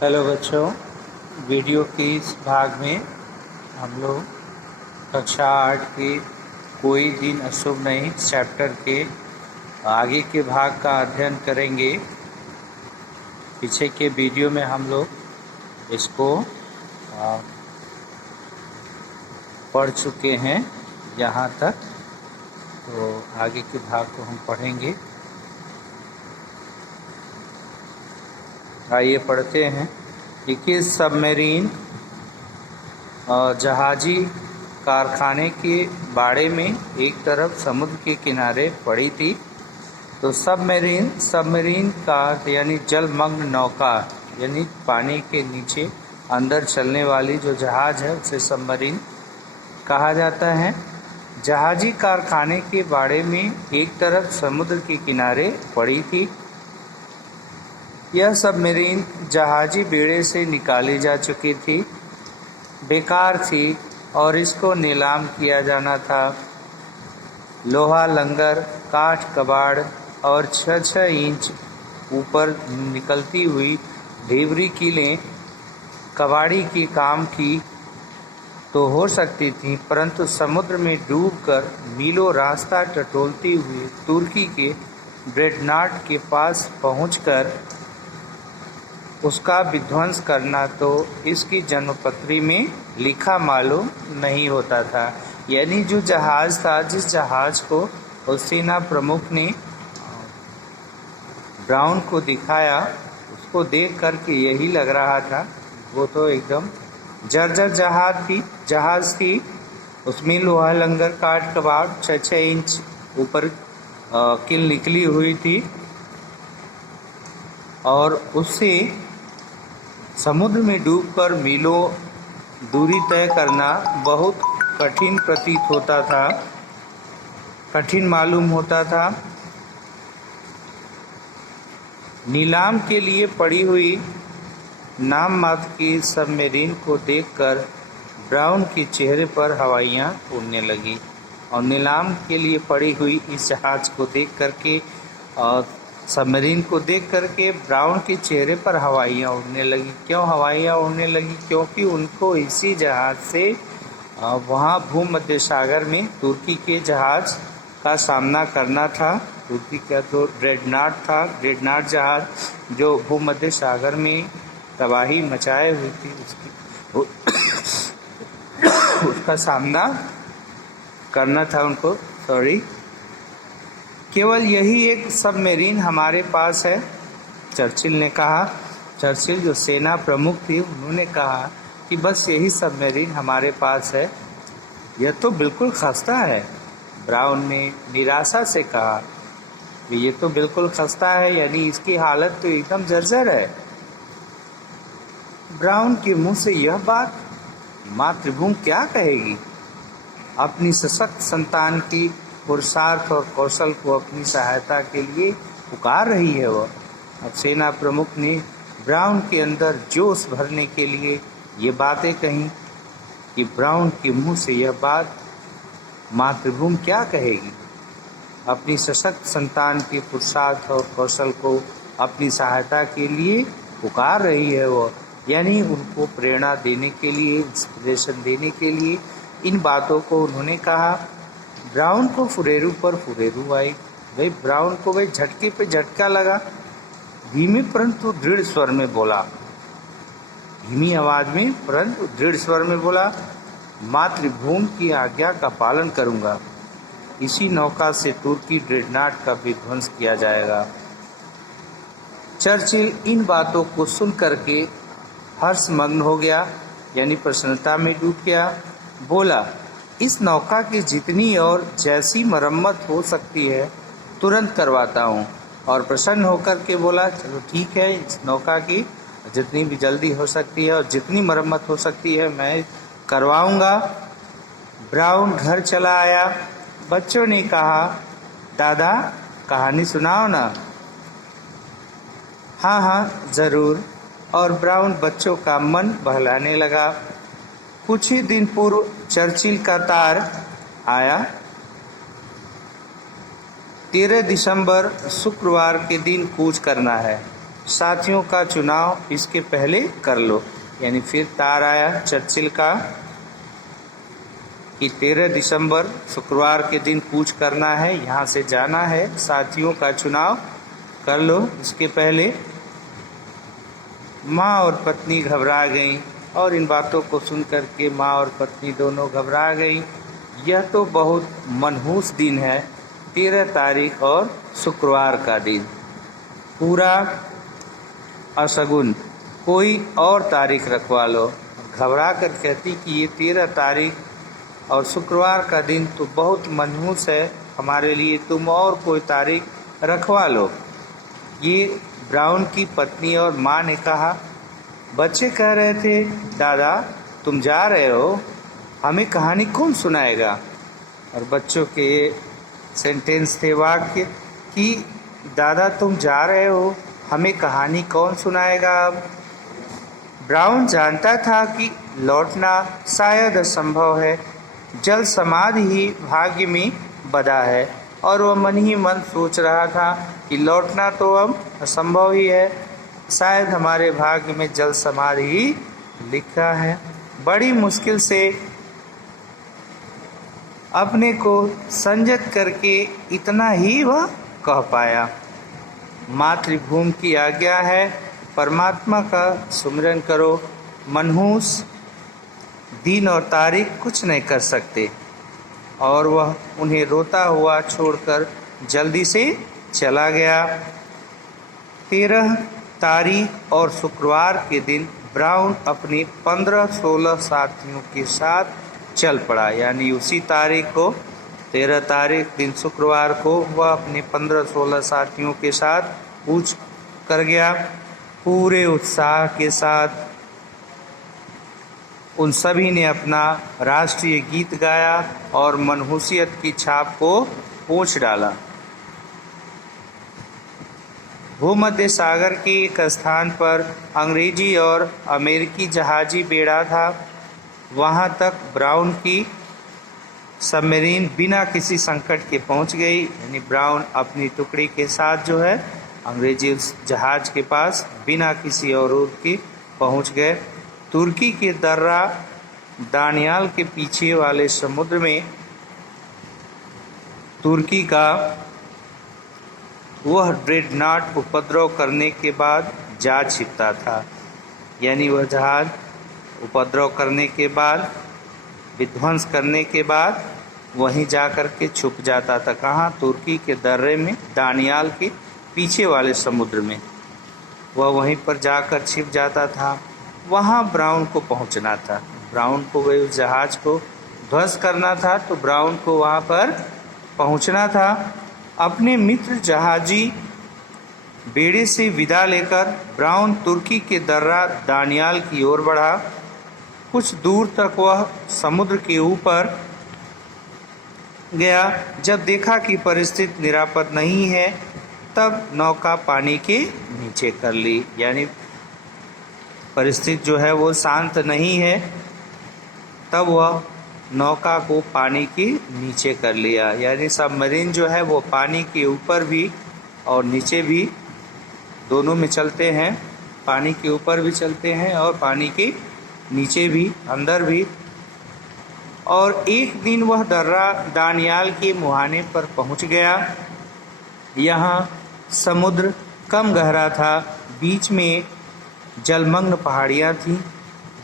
Hello बच्चों, video के इस भाग में हम लोग कक्षा 8 के कोई दिन अशुभ नहीं चैप्टर के आगे के भाग का अध्ययन करेंगे। पीछे के वीडियो में हम लोग इसको पढ़ चुके हैं यहाँ तक, तो आगे के भाग को हम पढ़ेंगे। आइए पढ़ते हैं। देखिए, सबमरीन जहाजी कारखाने के बाड़े में एक तरफ समुद्र के किनारे पड़ी थी। तो सबमरीन का यानी जलमग्न नौका, यानी पानी के नीचे अंदर चलने वाली जो जहाज है उसे सबमरीन कहा जाता है। जहाजी कारखाने के बाड़े में एक तरफ समुद्र के किनारे पड़ी थी। यह सबमरीन जहाजी बेड़े से निकाली जा चुकी थी, बेकार थी और इसको नीलाम किया जाना था। लोहा लंगर, काठ कबाड़ और 6-6 इंच ऊपर निकलती हुई ढीवरी कीलें कबाड़ी के काम की तो हो सकती थी, परंतु समुद्र में डूबकर मीलों रास्ता टटोलती हुई तुर्की के ड्रेडनॉट के पास पहुंचकर उसका विध्वंस करना तो इसकी जन्मपत्री में लिखा मालूम नहीं होता था। यानी जो जहाज था, जिस जहाज को उस सेना प्रमुख ने ब्राउन को दिखाया, उसको देख कर के यही लग रहा था वो तो एकदम जर्जर जहाज थी। उसमें लोहा लंगर, काठ कबाड़, 6-6 इंच ऊपर कील निकली हुई थी और उससे समुद्र में डूबकर मीलों दूरी तय करना बहुत कठिन प्रतीत होता था, कठिन मालूम होता था। नीलाम के लिए पड़ी हुई नाम मात्र की सबमरीन को देखकर ब्राउन के चेहरे पर हवाइयाँ उड़ने लगी और नीलाम के लिए पड़ी हुई इस जहाज को देख करके और सबमरीन को देख करके ब्राउन के चेहरे पर हवाइयाँ उड़ने लगी। क्यों हवाइयाँ उड़ने लगी? क्योंकि उनको इसी जहाज से वहाँ भूमध्य सागर में तुर्की के जहाज का सामना करना था। तुर्की का जो ड्रेडनॉट था, ड्रेडनॉट जहाज जो भूमध्य सागर में तबाही मचाए हुई थी, उसका सामना करना था उनको। केवल यही एक सबमरीन हमारे पास है, चर्चिल ने कहा। चर्चिल जो सेना प्रमुख थी, उन्होंने कहा कि बस यही सबमरीन हमारे पास है। यह तो बिल्कुल खस्ता है, ब्राउन ने निराशा से कहा। ये तो बिल्कुल खस्ता है, यानी इसकी हालत तो एकदम जर्जर है। ब्राउन के मुंह से यह बात मातृभूमि क्या कहेगी? अपनी सशक्त संतान की पुरुषार्थ और कौशल को अपनी सहायता के लिए पुकार रही है वह। अब सेना प्रमुख ने ब्राउन के अंदर जोश भरने के लिए ये बातें कहीं कि ब्राउन के मुंह से यह बात मातृभूमि क्या कहेगी? अपनी सशक्त संतान के पुरुषार्थ और कौशल को अपनी सहायता के लिए पुकार रही है वह, यानी उनको प्रेरणा देने के लिए, इंस्पिरेशन देने के लिए इन बातों को उन्होंने कहा। ब्राउन को फुरेरू पर फुरेरू आई। भाई ब्राउन को भाई झटके पे झटका लगा। धीमे परंतु दृढ़ स्वर में बोला, धीमी आवाज में परंतु दृढ़ स्वर में बोला, मातृभूमि की आज्ञा का पालन करूंगा। इसी नौका से तुर्की ड्रेडनॉट का विध्वंस किया जाएगा। चर्चिल इन बातों को सुन करके हर्षमग्न हो गया, यानी प्रसन्नता में डूब गया। बोला, इस नौका की जितनी और जैसी मरम्मत हो सकती है तुरंत करवाता हूँ। और प्रसन्न होकर के बोला, चलो ठीक है, इस नौका की जितनी भी जल्दी हो सकती है और जितनी मरम्मत हो सकती है मैं करवाऊँगा। ब्राउन घर चला आया। बच्चों ने कहा, दादा कहानी सुनाओ ना। हाँ हाँ ज़रूर। और ब्राउन बच्चों का मन बहलाने लगा। कुछ ही दिन पूर्व चर्चिल का तार आया। 13 दिसंबर शुक्रवार के दिन कूच करना है। साथियों का चुनाव इसके पहले कर लो। यानी फिर तार आया चर्चिल का कि 13 दिसंबर शुक्रवार के दिन कूच करना है, यहाँ से जाना है, साथियों का चुनाव कर लो इसके पहले। माँ और पत्नी घबरा गईं और इन बातों को सुन कर के माँ और पत्नी दोनों घबरा गईं। यह तो बहुत मनहूस दिन है, 13 तारीख और शुक्रवार का दिन, पूरा अशगुन, कोई और तारीख रखवा लो। घबरा कर कहती कि ये 13 तारीख और शुक्रवार का दिन तो बहुत मनहूस है हमारे लिए, तुम और कोई तारीख रखवा लो। ये ब्राउन की पत्नी और माँ ने कहा। बच्चे कह रहे थे, दादा तुम जा रहे हो, हमें कहानी कौन सुनाएगा। और बच्चों के ये सेंटेंस थे, वाक्य, कि दादा तुम जा रहे हो, हमें कहानी कौन सुनाएगा। अब ब्राउन जानता था कि लौटना शायद असंभव है, जल समाधि ही भाग्य में बधा है, और वह मन ही मन सोच रहा था कि लौटना तो अब असंभव ही है, शायद हमारे भाग्य में जल समाधि ही लिखा है। बड़ी मुश्किल से अपने को संयत करके इतना ही वह कह पाया, मातृभूमि की आज्ञा है, परमात्मा का सुमिरन करो, मनहूस दिन और तारीख कुछ नहीं कर सकते। और वह उन्हें रोता हुआ छोड़कर जल्दी से चला गया। 13 तारीख और शुक्रवार के दिन ब्राउन अपने 15-16 साथियों के साथ चल पड़ा। यानी उसी तारीख को, 13 तारीख दिन शुक्रवार को, वह अपने 15-16 साथियों के साथ कूच कर गया। पूरे उत्साह के साथ उन सभी ने अपना राष्ट्रीय गीत गाया और मनहूसियत की छाप को पोंछ डाला। भूमध्य सागर के एक स्थान पर अंग्रेजी और अमेरिकी जहाजी बेड़ा था। वहां तक ब्राउन की सबमरीन बिना किसी संकट के पहुंच गई। यानी ब्राउन अपनी टुकड़ी के साथ जो है अंग्रेजी उस जहाज के पास बिना किसी अवरोध के पहुंच गए। तुर्की के दर्रा दानियाल के पीछे वाले समुद्र में तुर्की का वह ड्रेडनॉट उपद्रव करने के बाद जा छिपता था। यानी वह जहाज उपद्रव करने के बाद, विध्वंस करने के बाद वहीं जा कर के छुप जाता था। कहाँ? तुर्की के दर्रे में, दानियाल के पीछे वाले समुद्र में वह वहीं पर जाकर छिप जाता था। वहाँ ब्राउन को पहुँचना था, ब्राउन को वही उस जहाज को ध्वस्त करना था, तो ब्राउन को वहाँ पर पहुँचना था। अपने मित्र जहाजी बेड़े से विदा लेकर ब्राउन तुर्की के दर्रा दानियाल की ओर बढ़ा। कुछ दूर तक वह समुद्र के ऊपर गया। जब देखा कि परिस्थिति निरापद नहीं है, तब नौका पानी के नीचे कर ली। यानी परिस्थिति जो है वो शांत नहीं है, तब वह नौका को पानी के नीचे कर लिया। यानी सबमरीन जो है वो पानी के ऊपर भी और नीचे भी दोनों में चलते हैं, पानी के ऊपर भी चलते हैं और पानी के नीचे भी, अंदर भी। और एक दिन वह दर्रा दानियाल के मुहाने पर पहुंच गया। यहाँ समुद्र कम गहरा था, बीच में जलमग्न पहाड़ियाँ थीं,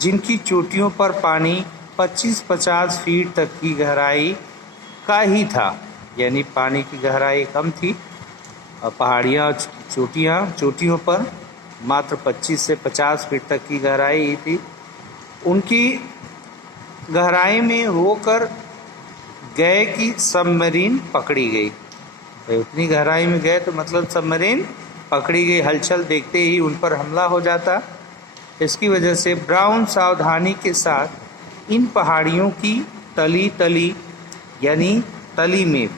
जिनकी चोटियों पर पानी 25-50 फीट तक की गहराई का ही था। यानी पानी की गहराई कम थी और पहाड़ियाँ, चोटियों पर मात्र 25 से 50 फीट तक की गहराई ही थी। उनकी गहराई में होकर गए कि सबमरीन पकड़ी गई। उतनी गहराई में गए तो मतलब सबमरीन पकड़ी गई। हलचल देखते ही उन पर हमला हो जाता। इसकी वजह से ब्राउन सावधानी के साथ इन पहाड़ियों की तली यानी तली में,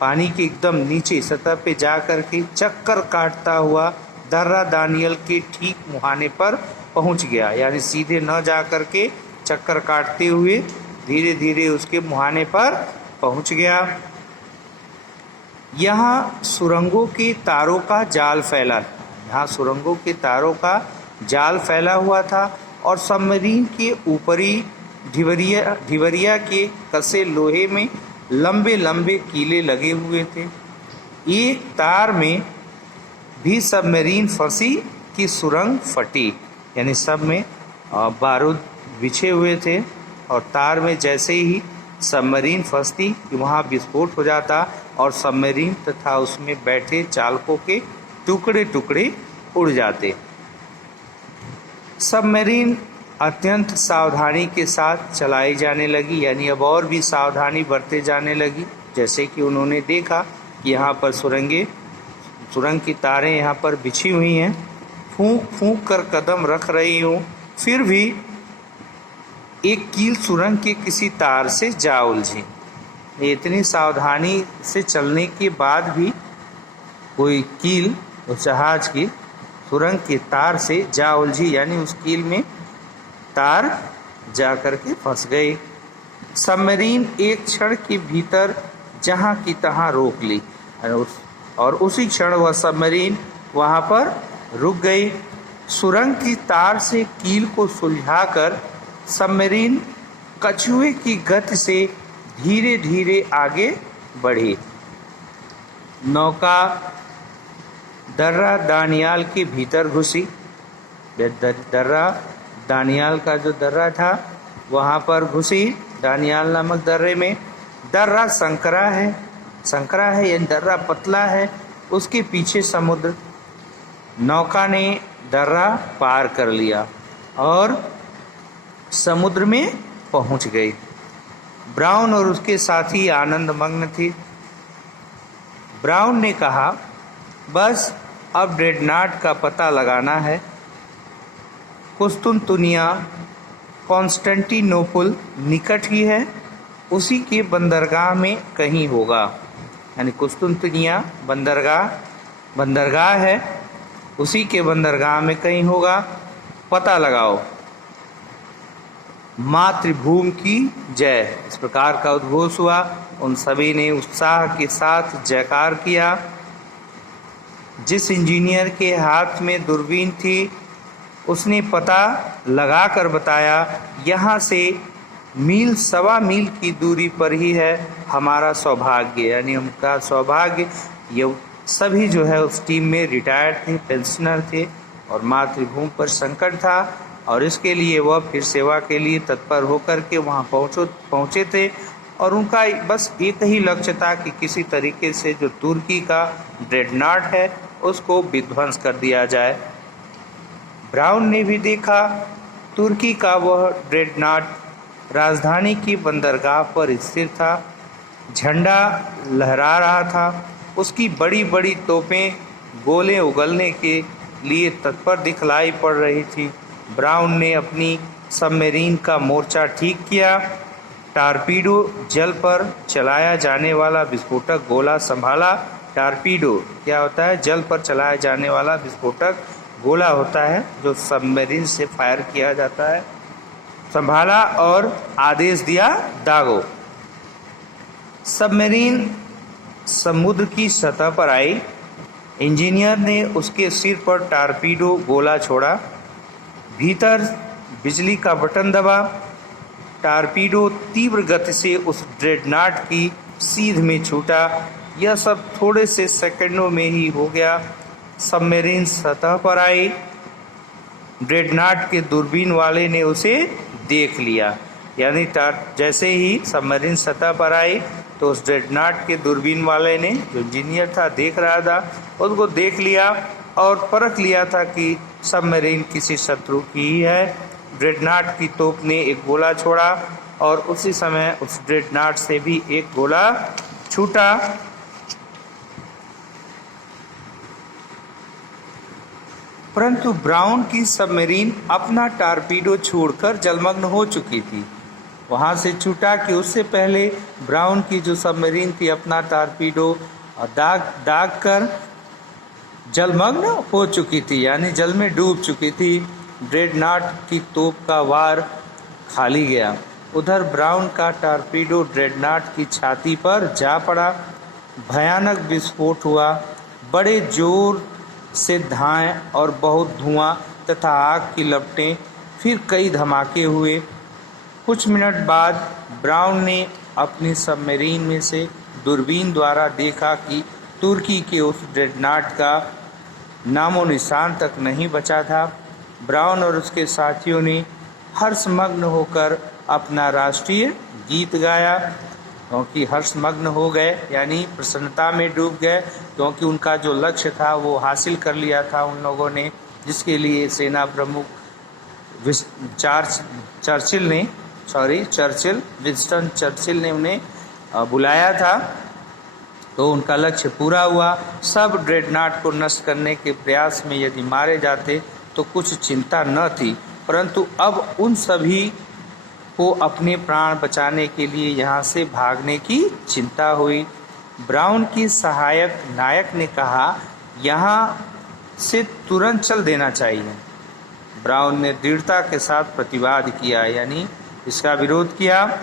पानी के एकदम नीचे सतह पे जा कर के चक्कर काटता हुआ दर्रा दानियल के ठीक मुहाने पर पहुंच गया। यानी सीधे न जा कर के चक्कर काटते हुए धीरे धीरे उसके मुहाने पर पहुंच गया। यहाँ सुरंगों के तारों का जाल फैला, जहाँ सुरंगों के तारों का जाल फैला हुआ था और सबमरीन के ऊपरी ढिवरिया के कसे लोहे में लंबे लंबे कीले लगे हुए थे। एक तार में भी सबमरीन फंसी की सुरंग फटी, यानी सब में बारूद बिछे हुए थे और तार में जैसे ही सबमरीन फंसती कि वहाँ विस्फोट हो जाता और सबमरीन तथा उसमें बैठे चालकों के टुकड़े टुकड़े उड़ जाते। सबमरीन अत्यंत सावधानी के साथ चलाई जाने लगी, यानी अब और भी सावधानी बरते जाने लगी। जैसे कि उन्होंने देखा कि यहाँ पर सुरंग की तारें यहाँ पर बिछी हुई हैं, फूंक फूंक कर कदम रख रही हूँ, फिर भी एक कील सुरंग के किसी तार से जा उलझी। इतनी सावधानी से चलने के बाद भी कोई कील उस जहाज की सुरंग के तार से जा उलझी, यानी उस कील में तार जा कर के फंस गई। सबमरीन एक क्षण के भीतर जहाँ की तहाँ रोक ली और उसी क्षण वह सबमरीन वहाँ पर रुक गई। सुरंग की तार से कील को सुलझाकर सबमरीन कछुए की गति से धीरे धीरे आगे बढ़ी। नौका दर्रा दानियाल के भीतर घुसी। दर्रा दानियाल का जो दर्रा था वहाँ पर घुसी, दानियाल नामक दर्रे में। दर्रा संकरा है यानी दर्रा पतला है, उसके पीछे समुद्र। नौका ने दर्रा पार कर लिया और समुद्र में पहुंच गई। ब्राउन और उसके साथी आनंद मग्न थे। ब्राउन ने कहा, बस अब ड्रेडनॉट का पता लगाना है। कुस्तुनतुनिया कॉन्स्टेंटिनोपल निकट ही है, उसी के बंदरगाह में कहीं होगा। यानी कुस्तुनतुनिया बंदरगाह है, उसी के बंदरगाह में कहीं होगा, पता लगाओ। मातृभूमि की जय, इस प्रकार का उद्घोष हुआ। उन सभी ने उत्साह के साथ जयकार किया। जिस इंजीनियर के हाथ में दूरबीन थी उसने पता लगाकर बताया, यहाँ से मील सवा मील की दूरी पर ही है हमारा सौभाग्य, यानी उनका सौभाग्य। ये सभी जो है उस टीम में रिटायर्ड थे, पेंशनर थे और मातृभूमि पर संकट था और इसके लिए वह फिर सेवा के लिए तत्पर होकर के वहाँ पहुँचे थे और उनका बस एक ही लक्ष्य था कि किसी तरीके से जो तुर्की का ड्रेडनॉट है उसको विध्वंस कर दिया जाए। ब्राउन ने भी देखा तुर्की का वह ड्रेडनॉट राजधानी की बंदरगाह पर स्थिर था, झंडा लहरा रहा था, उसकी बड़ी बड़ी तोपें गोले उगलने के लिए तत्पर दिखलाई पड़ रही थी। ब्राउन ने अपनी सबमरीन का मोर्चा ठीक किया, टारपीडो जल पर चलाया जाने वाला विस्फोटक गोला संभाला। टारपीडो क्या होता है? जल पर चलाया जाने वाला विस्फोटक गोला होता है जो सबमरीन से फायर किया जाता है। संभाला और आदेश दिया, दागो। सबमरीन समुद्र की सतह पर आई। इंजीनियर ने उसके सिर पर टारपीडो गोला छोड़ा, भीतर बिजली का बटन दबा। टारपीडो तीव्र गति से उस ड्रेडनॉट की सीध में छूटा। यह सब थोड़े से सेकंडों में ही हो गया। सबमरीन सतह पर आई। ड्रेडनॉट के दूरबीन वाले ने उसे देख लिया, यानी जैसे ही सबमरीन सतह पर आई तो उस ड्रेडनॉट के दूरबीन वाले ने, जो इंजीनियर था, देख रहा था, उसको देख लिया और परख लिया था कि सबमरीन किसी शत्रु की ही है। ड्रेडनॉट की तोप ने एक गोला छोड़ा और उसी समय उस ड्रेडनॉट से भी एक गोला छूटा। परंतु ब्राउन की सबमरीन अपना टारपीडो छोड़कर जलमग्न हो चुकी थी। वहां से छूटा कि उससे पहले ब्राउन की जो सबमरीन थी अपना टारपीडो दाग कर जलमग्न हो चुकी थी, यानी जल में डूब चुकी थी। ड्रेडनॉट की तोप का वार खाली गया। उधर ब्राउन का टारपीडो ड्रेडनॉट की छाती पर जा पड़ा। भयानक विस्फोट हुआ। बड़े जोर से धाएं और बहुत धुआं तथा आग की लपटें, फिर कई धमाके हुए। कुछ मिनट बाद ब्राउन ने अपनी सबमरीन में से दूरबीन द्वारा देखा कि तुर्की के उस ड्रेडनॉट का नामो निशान तक नहीं बचा था। ब्राउन और उसके साथियों ने हर्षमग्न होकर अपना राष्ट्रीय गीत गाया, क्योंकि हर्षमग्न हो गए यानी प्रसन्नता में डूब गए, क्योंकि उनका जो लक्ष्य था वो हासिल कर लिया था उन लोगों ने, जिसके लिए सेना प्रमुख विंस्टन चर्चिल ने उन्हें बुलाया था। तो उनका लक्ष्य पूरा हुआ। सब ड्रेडनॉट को नष्ट करने के प्रयास में यदि मारे जाते तो कुछ चिंता न थी, परंतु अब उन सभी को अपने प्राण बचाने के लिए यहाँ से भागने की चिंता हुई। ब्राउन की सहायक नायक ने कहा, यहाँ से तुरंत चल देना चाहिए। ब्राउन ने दृढ़ता के साथ प्रतिवाद किया, यानी इसका विरोध किया।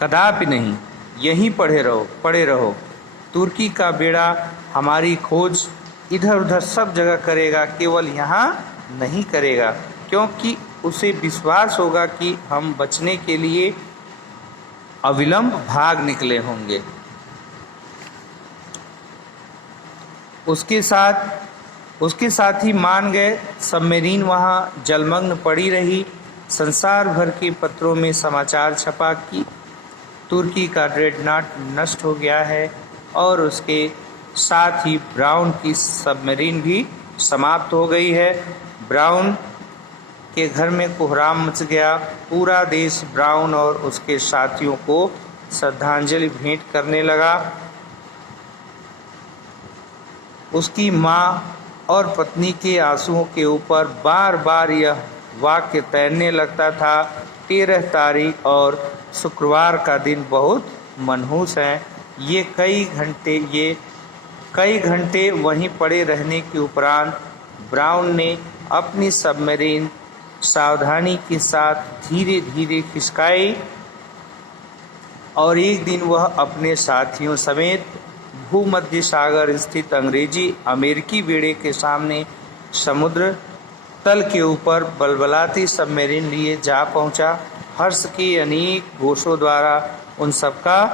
कदापि नहीं, यहीं पड़े रहो। तुर्की का बेड़ा हमारी खोज इधर उधर सब जगह करेगा, केवल यहाँ नहीं करेगा, क्योंकि उसे विश्वास होगा कि हम बचने के लिए अविलंब भाग निकले होंगे। उसके साथ ही मान गए। सबमरीन वहाँ जलमग्न पड़ी रही। संसार भर के पत्रों में समाचार छपा कि तुर्की का ड्रेडनॉट नष्ट हो गया है और उसके साथ ही ब्राउन की सबमरीन भी समाप्त हो गई है। ब्राउन के घर में कोहराम मच गया। पूरा देश ब्राउन और उसके साथियों को श्रद्धांजलि भेंट करने लगा। उसकी माँ और पत्नी के आंसुओं के ऊपर बार बार यह वाक्य तैरने लगता था, 13 तारीख और शुक्रवार का दिन बहुत मनहूस है। ये कई घंटे वहीं पड़े रहने के उपरांत ब्राउन ने अपनी सबमरीन सावधानी के साथ धीरे धीरे खिसकाई और एक दिन वह अपने साथियों समेत भूमध्य सागर स्थित अमेरिकी बेड़े के सामने समुद्र तल के ऊपर बलबलाती सबमरीन लिए जा पहुंचा। हर्ष के अनेक घोषों द्वारा उन सबका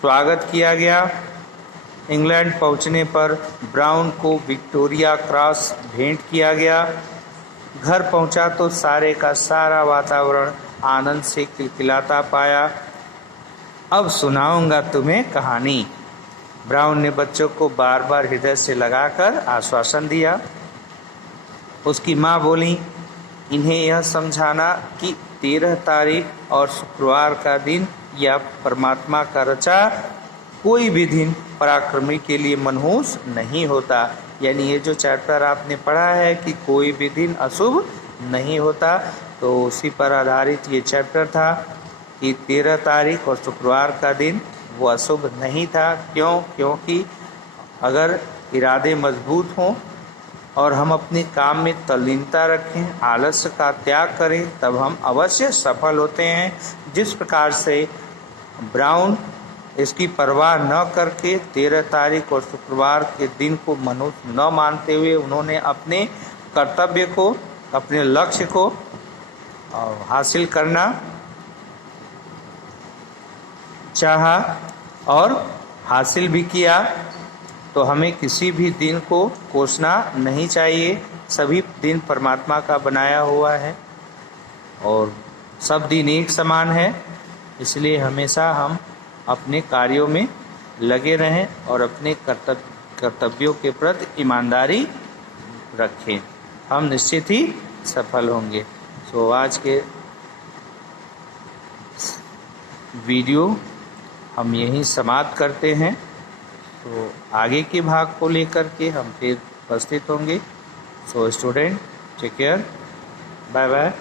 स्वागत किया गया। इंग्लैंड पहुंचने पर ब्राउन को विक्टोरिया क्रॉस भेंट किया गया। घर पहुंचा तो सारे का सारा वातावरण आनंद से खिलखिलाता पाया। अब सुनाऊंगा तुम्हें कहानी। ब्राउन ने बच्चों को बार बार हृदय से लगाकर आश्वासन दिया। उसकी माँ बोली, इन्हें यह समझाना कि 13 तारीख और शुक्रवार का दिन या परमात्मा का रचा कोई भी दिन पराक्रमी के लिए मनहूस नहीं होता। यानी ये जो चैप्टर आपने पढ़ा है कि कोई भी दिन अशुभ नहीं होता, तो उसी पर आधारित ये चैप्टर था कि 13 तारीख और शुक्रवार का दिन वो अशुभ नहीं था। क्योंकि अगर इरादे मजबूत हों और हम अपने काम में तल्लीनता रखें, आलस्य का त्याग करें, तब हम अवश्य सफल होते हैं। जिस प्रकार से ब्राउन इसकी परवाह न करके 13 तारीख और शुक्रवार के दिन को मनुष्य न मानते हुए उन्होंने अपने कर्तव्य को, अपने लक्ष्य को हासिल करना चाहा और हासिल भी किया, तो हमें किसी भी दिन को कोसना नहीं चाहिए। सभी दिन परमात्मा का बनाया हुआ है और सब दिन एक समान है, इसलिए हमेशा हम अपने कार्यों में लगे रहें और अपने कर्तव्यों के प्रति ईमानदारी रखें। हम निश्चित ही सफल होंगे। सो आज के वीडियो हम यहीं समाप्त करते हैं। तो आगे के भाग को लेकर के हम फिर उपस्थित होंगे। So student, take care, bye bye.